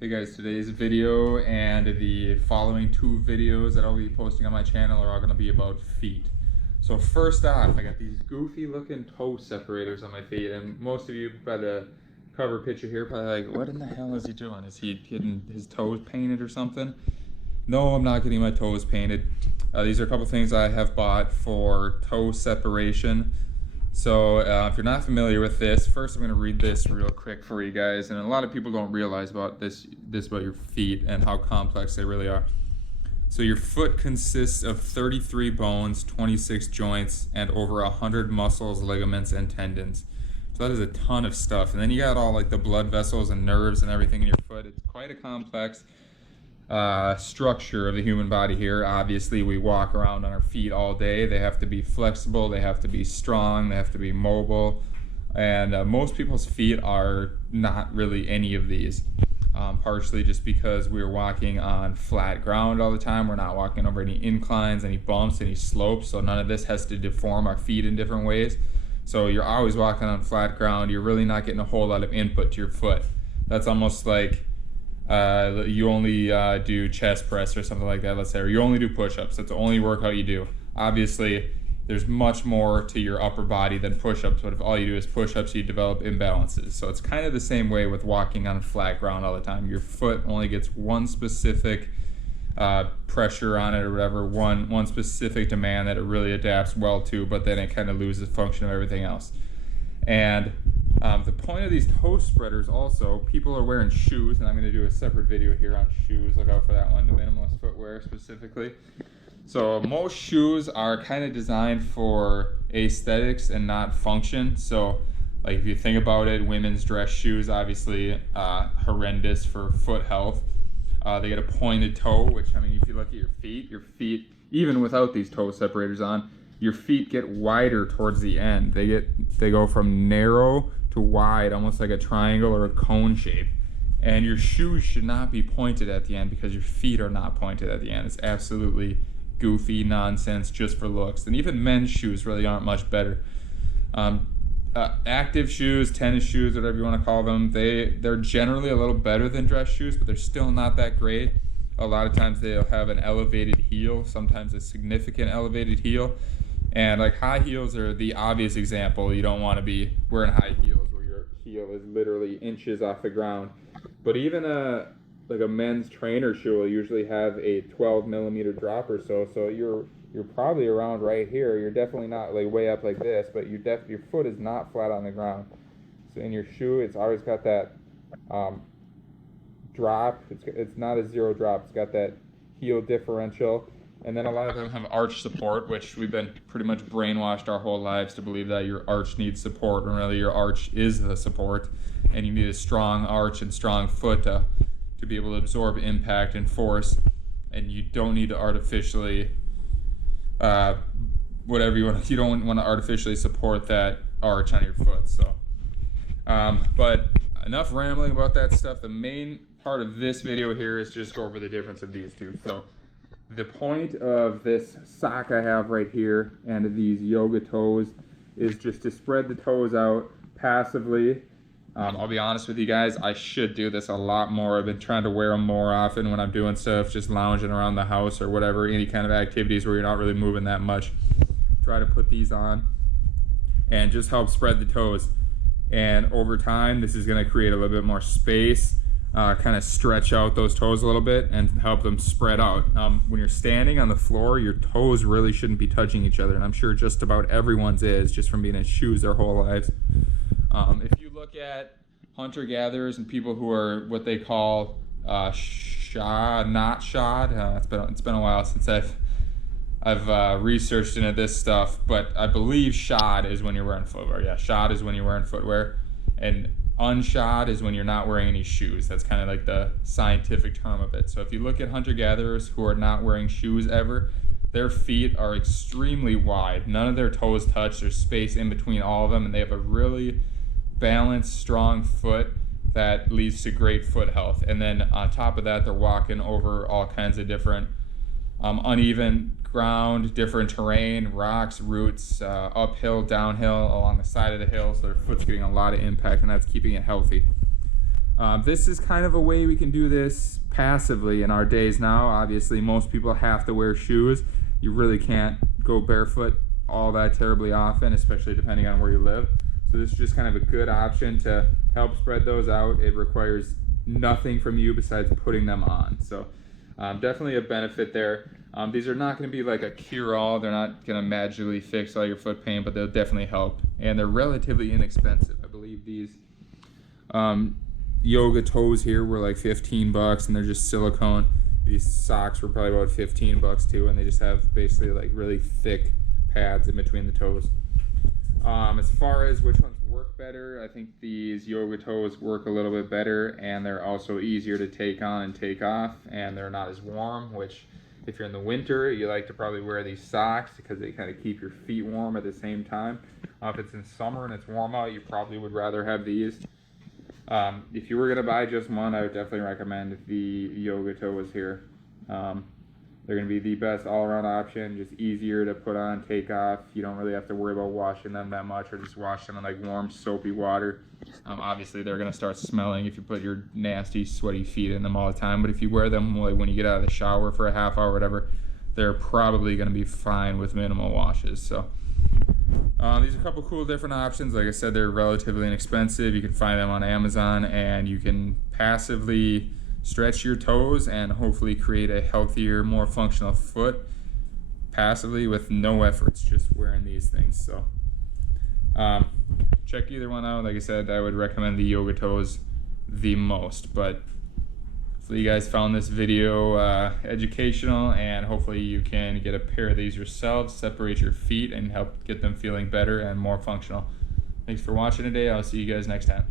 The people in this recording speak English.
Hey guys, today's video and the following two videos that I'll be posting on my channel are all going to be about feet. So first off, I got these goofy looking toe separators on my feet, and most of you by the cover picture here probably like, what in the hell is he doing? Is he getting his toes painted or something? No, I'm not getting my toes painted. These are a couple things I have bought for toe separation. So if you're not familiar with this, first I'm going to read this real quick for you guys. And a lot of people don't realize about this about your feet and how complex they really are. So your foot consists of 33 bones, 26 joints, and over 100 muscles, ligaments, and tendons. So that is a ton of stuff. And then you got all like the blood vessels and nerves and everything in your foot. It's quite a complex structure of the human body here. Obviously, we walk around on our feet all day. They have to be flexible, they have to be strong, they have to be mobile, and most people's feet are not really any of these. Partially just because we're walking on flat ground all the time. We're not walking over any inclines, any bumps, any slopes, so none of this has to deform our feet in different ways. So you're always walking on flat ground. You're really not getting a whole lot of input to your foot. That's almost like you only do chest press or something like that, let's say, or you only do push-ups. That's the only workout you do. Obviously, there's much more to your upper body than push-ups, but if all you do is push-ups, you develop imbalances. So it's kind of the same way with walking on flat ground all the time. Your foot only gets one specific pressure on it or whatever, one specific demand that it really adapts well to, but then it kind of loses function of everything else. And the point of these toe spreaders also, people are wearing shoes, and I'm going to do a separate video here on shoes. Look out for that one, the minimalist footwear specifically. So most shoes are kind of designed for aesthetics and not function. So like if you think about it, women's dress shoes obviously horrendous for foot health. They get a pointed toe, which, I mean, if you look at your feet, even without these toe separators on, your feet get wider towards the end. They go from narrow to wide, almost like a triangle or a cone shape. And your shoes should not be pointed at the end because your feet are not pointed at the end. It's absolutely goofy nonsense just for looks. And even men's shoes really aren't much better. Active shoes, tennis shoes, whatever you want to call them, they're generally a little better than dress shoes, but they're still not that great. A lot of times they'll have an elevated heel, sometimes a significant elevated heel. And like high heels are the obvious example. You don't want to be wearing high heels where your heel is literally inches off the ground. But even like a men's trainer shoe will usually have a 12 millimeter drop or so. So you're probably around right here. You're definitely not like way up like this, but your foot is not flat on the ground. So in your shoe, it's always got that drop. It's not a zero drop. It's got that heel differential. And then a lot of them have arch support, which we've been pretty much brainwashed our whole lives to believe that your arch needs support, when really your arch is the support, and you need a strong arch and strong foot to be able to absorb impact and force, and you don't need to artificially, whatever you want, you don't want to artificially support that arch on your foot. So, but enough rambling about that stuff. The main part of this video here is just go over the difference of these two. So the point of this sock I have right here and these yoga toes is just to spread the toes out passively. I'll be honest with you guys, I should do this a lot more. I've been trying to wear them more often when I'm doing stuff, just lounging around the house or whatever, any kind of activities where you're not really moving that much. Try to put these on and just help spread the toes. And over time, this is going to create a little bit more space, kind of stretch out those toes a little bit and help them spread out. When you're standing on the floor, your toes really shouldn't be touching each other, and I'm sure just about everyone's is, just from being in shoes their whole lives. If you look at hunter-gatherers and people who are what they call not shod, it's been a while since I've researched into this stuff, but I believe shod is when you're wearing footwear. Yeah, shod is when you're wearing footwear, and unshod is when you're not wearing any shoes. That's kind of like the scientific term of it. So if you look at hunter-gatherers who are not wearing shoes ever, their feet are extremely wide. None of their toes touch. There's space in between all of them, and they have a really balanced, strong foot that leads to great foot health. And then on top of that, they're walking over all kinds of different uneven ground, different terrain, rocks, roots, uphill, downhill, along the side of the hill, so their foot's getting a lot of impact, and that's keeping it healthy. This is kind of a way we can do this passively in our days now. Obviously, most people have to wear shoes. You really can't go barefoot all that terribly often, especially depending on where you live. So this is just kind of a good option to help spread those out. It requires nothing from you besides putting them on. So definitely a benefit there. These are not going to be like a cure-all. They're not going to magically fix all your foot pain, but they'll definitely help. And they're relatively inexpensive. I believe these yoga toes here were like $15, and they're just silicone. These socks were probably about $15 too, and they just have basically like really thick pads in between the toes. As far as which ones work better, I think these yoga toes work a little bit better, and they're also easier to take on and take off, and they're not as warm, which if you're in the winter, you like to probably wear these socks because they kind of keep your feet warm at the same time. If it's in summer and it's warm out, you probably would rather have these. If you were going to buy just one, I would definitely recommend the yoga toes here. They're going to be the best all-around option, just easier to put on, take off. You don't really have to worry about washing them that much, or just wash them in like warm, soapy water. Obviously, they're going to start smelling if you put your nasty, sweaty feet in them all the time. But if you wear them like when you get out of the shower for a half hour or whatever, they're probably going to be fine with minimal washes. So these are a couple cool different options. Like I said, they're relatively inexpensive. You can find them on Amazon, and you can passively stretch your toes and hopefully create a healthier, more functional foot passively with no efforts, just wearing these things. So check either one out. Like I said, I would recommend the yoga toes the most. But hopefully you guys found this video educational, and hopefully you can get a pair of these yourselves, separate your feet, and help get them feeling better and more functional. Thanks for watching today. I'll see you guys next time.